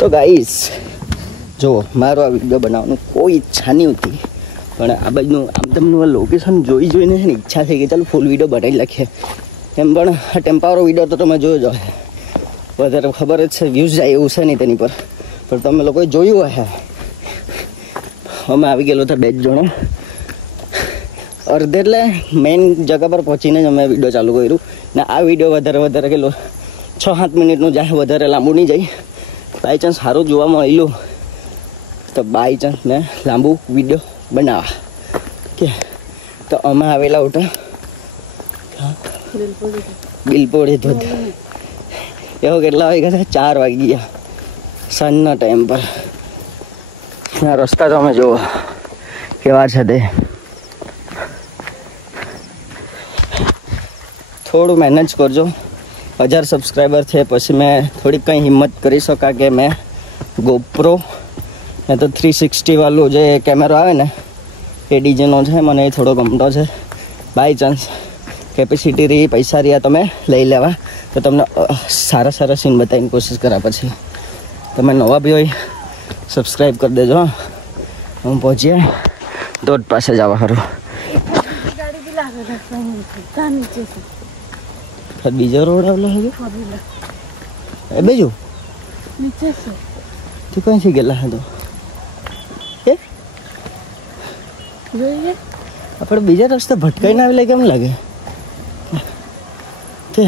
तो गाइस जो मारो आ वीडियो बनावવાનું કોઈ ઈચ્છા नहीं होती પણ આ બાજુનું આમ તમને લોકેશન જોઈને છે ને ઈચ્છા થઈ કે ચાલો ફૂલ વિડીયો બનાવી લખીએ એમ પણ આ ટેમ્પાવાળો વિડીયો તો તમે જોયો જ હશે વધારે ખબર જ છે વ્યૂઝ જાય એવું છે નહીં તેની પર પણ તમે લોકોએ જોયું હશે અમે આવી ગયેલો હતા 2 જણો અડધે એટલે મેઇન જગ્યા પર પહોંચીને જ અમે વિડીયો ચાલુ કર્યું ને આ વિડીયો વધારે કેટલો 6-7 મિનિટનું જાય વધારે લાંબુ નહીં જાય બાય ચાન્સ સારું જોવા મળ્યું तो बाय चांस मैं लांबू वीडियो बनावा के तो अमा आवेला उठा बिलपोड़ी धोध एवं केटला वाग्या था 4 वागी गया साँजना टाइम पर रस्ता तो अमे जो केवा छे ते थोड़ू मैनेज करजो 1000 सब्सक्राइबर थे पछी मैं थोड़ी कई हिम्मत करी सका कि मैं गोप्रो नहीं तो 360 वालू जो कैमरा आए ने ए डीजेनो है मैंने थोड़ो गमतो है बाय चांस कैपेसिटी रही पैसा रहा तो मैं लई लेवा तो तमने सारा सारा सीन बताने कोशिश करा पछी तो मैं नवा भी हो सब्सक्राइब कर देजो हम पहुँचिए दौड़ पास जावा खरू बीजा रोड आवलो है ए बेजू नीचे से तू कहीं से गेला है तो अपने बीजा रस्ते भटकाई ना आवेला केम लागे ते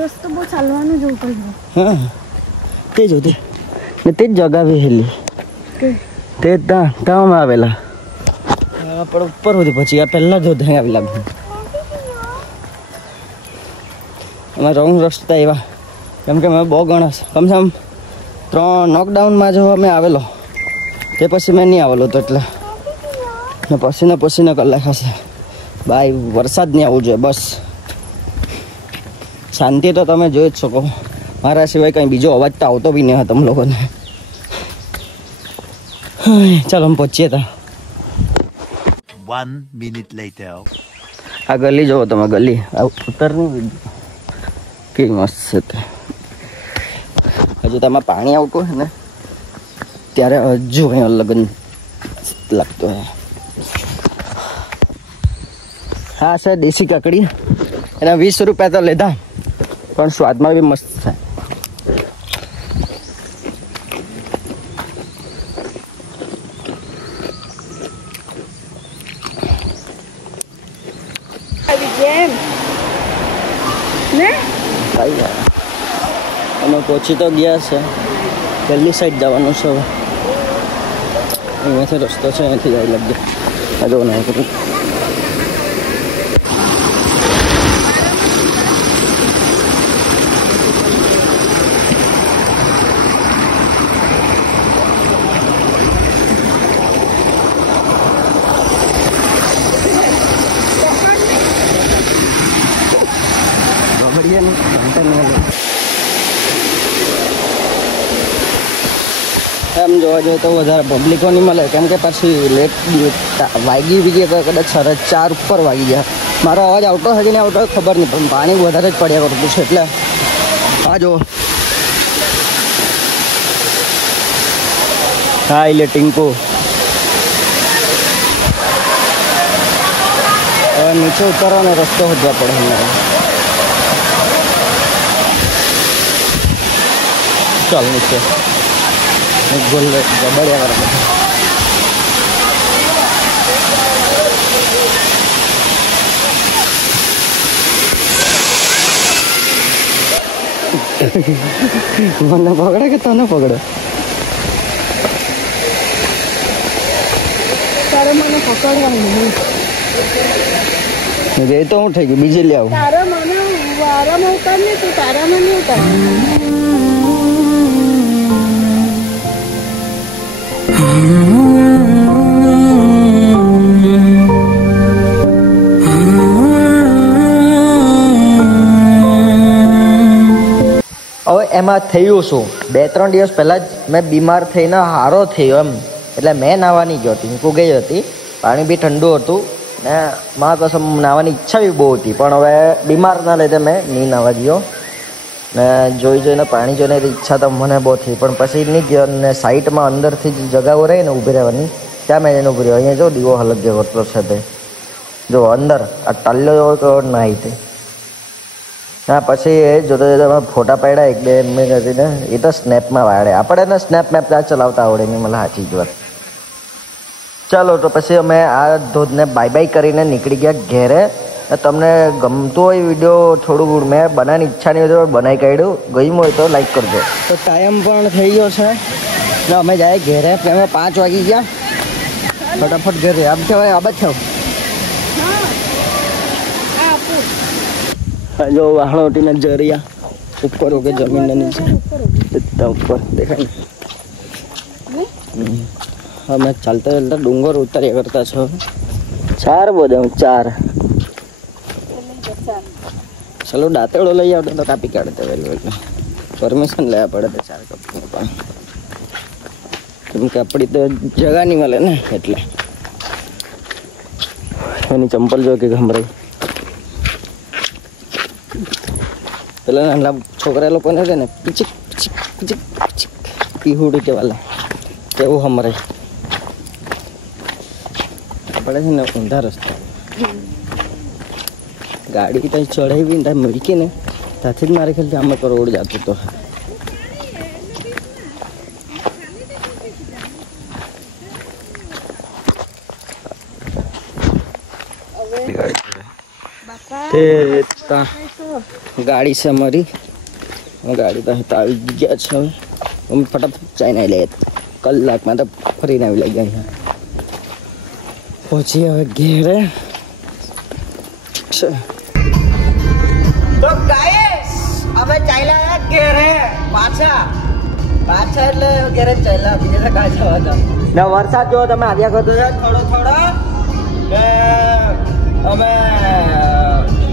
रस्तो बो चालवानो जो पड़े हां ते जो ते ने ते जगह भी हेली ते ता में आवेला पर ऊपर होती पछी आ पहला जो दे आवेला અમે રોંગ રસ્તા આવ્યા કેમ કે મેં બહુ ઘણા કમ સે કમ 3 નોકડાઉનમાં જો અમે આવેલો તે પછી મેં નહીં આવેલો તો એટલે ને પસીને કલાક હશે ભાઈ વરસાદ નહીં આવવું જોઈએ બસ શાંતિ તો તમે જોઈ જ શકો મારા સિવાય કંઈ બીજો અવાજ તો આવતો બી નહીં હોય તમે લોકોને ચાલો हम પહોંચીએ તા 1 minute later આ ગલી જોવો તમે ગલી ઉત્તરની કે મસ્ત છે હજુ તેમાં પાણી આવતું હોય ને ત્યારે હજુ કંઈ અલગ લાગતો હોય हाँ सर देसी ककड़ी एना 20 रुपया तो लेता पर स्वाद में भी मस्त है અમે પહોંચી તો ગયા છે પહેલી સાઈડ જવાનું છે અહીંયાથી રસ્તો છે અહીંથી જાય લગભગ આ જો ના કરું એમ જોવા જોઈએ તો વધારે પબ્લિકો નહીં મળે કેમ કે પછી લેટ વાગી બીજી કદાચ 4:30 ઉપર વાગી ગયા મારો અવાજ આવતો છે કે નહીં આવતો ખબર નહીં પણ પાણી વધારે જ પડ્યા કરતું છે એટલે આ જો હા એટલે ટીંકુ હવે નીચે ઉતરવાનો રસ્તો શોધવા પડે અમારે ચાલ નીચે गोल बढ़िया મને પકડે કે તને પકડે તારે મને પકડવાનું એ તો હું થઈ ગયું બીજે લઈ આવું તારા મને વારામાં ઉતાર ને તું તારા મને ઉતાર હવે એમાં થયું શું 2-3 દિવસ પહેલાં જ મેં બીમાર થઈને હારો થયો એમ એટલે મેં નાહવાની ગયો ટીંકુ ગઈ હતી પાણી બી ઠંડુ હતું ને માં કસમ નાહવાની ઈચ્છા બી બહુ હતી પણ હવે બીમારના લીધે મેં નહીં નાહવા ગયો ને જોઈને પાણી જોઈને ઈચ્છા તો મને બહુ થઈ, પણ પછી નહીં ગયો ને સાઈડમાં અંદરથી જ જગાઓ રહી ને ઊભી રહેવાની ત્યાં મેં એને ઊભી રહ્યો. અહીંયા જો દીવો હલગ્યો કરતો છે તે જો અંદર આ ટાલ્યો તો નાહી તે. હા પછી એ જોતા જોતા અમે ફોટા પાડ્યા 1-2 મિનિટ કરીને. એ તો સ્નેપમાં વાળે, આપણે ને સ્નેપ મેપ ત્યાં ચલાવતા આવડે નહીં મને સાચી જ વાત. ચાલો તો પછી અમે આ ધોધને બાય બાય કરીને નીકળી ગયા ઘેરે. તમને ગમતો હોય વિડીયો થોડું મેં બનાવવાની ઈચ્છા નહીં હોય તો બનાવી કાઢ્યું, ગમ્યું હોય તો લાઈક કરજો. તો ટાઈમ પણ થઈ ગયો છે ને અમે જાય ઘેરે. અમે 5 વાગી ગયા, ફટાફટ ઘેરે. આમ કહેવાય આબ જ થાવ. જો વાહણોટીના જરિયા ઉપર કે જમીનના નીચે ઉપર દેખાય ને. અમે ચાલતા ચાલતા ડુંગર ઉતાર્યા કરતા છો. 4 બધા 4. ચલો દાંતેડો લઈ આવતો તો કાપી કાઢતે વહેલું, એટલે પરમિશન લેવા પડે તો 4 કપનું પણ, કેમ કે આપણી તો જગા નહીં મળે ને એટલે. એની ચંપલ જો કે ગમરાઈ. પેલા નાના છોકરા લોકોને છે ને પીચીક પીચીક પીચીક પીચીક પીહુડી કહેવાલે તેવું હમરાય. આપણે છે ને ઊંધા રસ્તા ગાડી ત્યાં ચડાવી ને ત્યાં મૂકી ને ત્યાંથી જ મારે ખ્યાલથી આમાં રોડ જતો હતો. ગાડી છે અમારી, ગાડી પાસે તો આવી ગયા છે. હવે અમે ફટાફટ ચાઈને લઈએ, કલાકમાં તો ફરીને આવી લઈ ગયા. પછી હવે ઘેરે છે. તો ગાઈસ અમે ચાલ્યા ઘેરે પાછા એટલે ઘેરે ચાલ્યા, બીજા કાં જવા ને. વરસાદ જો તમે આવ્યા કરતો છે થોડો થોડો. અમે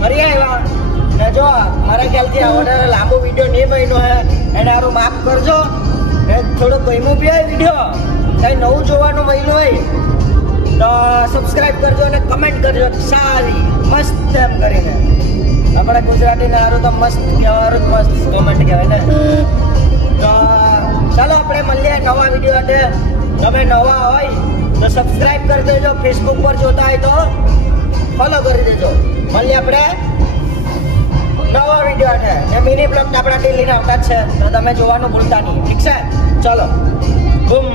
ફરી આવ્યા ને. જો મારા ખ્યાલથી આવડે લાંબો વિડીયો નહીં બન્યો હે, એને સારું માફ કરજો. ને થોડું ગમ્યું બી હોય વિડીયો, કંઈ નવું જોવાનું બન્યું હોય તો સબસ્ક્રાઈબ કરજો અને કમેન્ટ કરજો સારી મસ્ત એમ કરીને. આપણે ગુજરાતીને સારું તો મસ્ત કહેવાનું, મસ્ત કમેન્ટ કહેવાય ને. તો ચાલો આપણે મળીએ નવા વિડીયો માટે. તમે નવા હોય તો સબસ્ક્રાઈબ કરી દેજો, ફેસબુક પર જોતા હોય તો ફોલો કરી દેજો. મળીએ આપણે નવા વિડીયો માટે. ને મિની બ્લોગ આપણા ડેલીને આવતા જ છે, તો તમે જોવાનું ભૂલતા નહીં. ઠીક છે, ચલો બૂમ.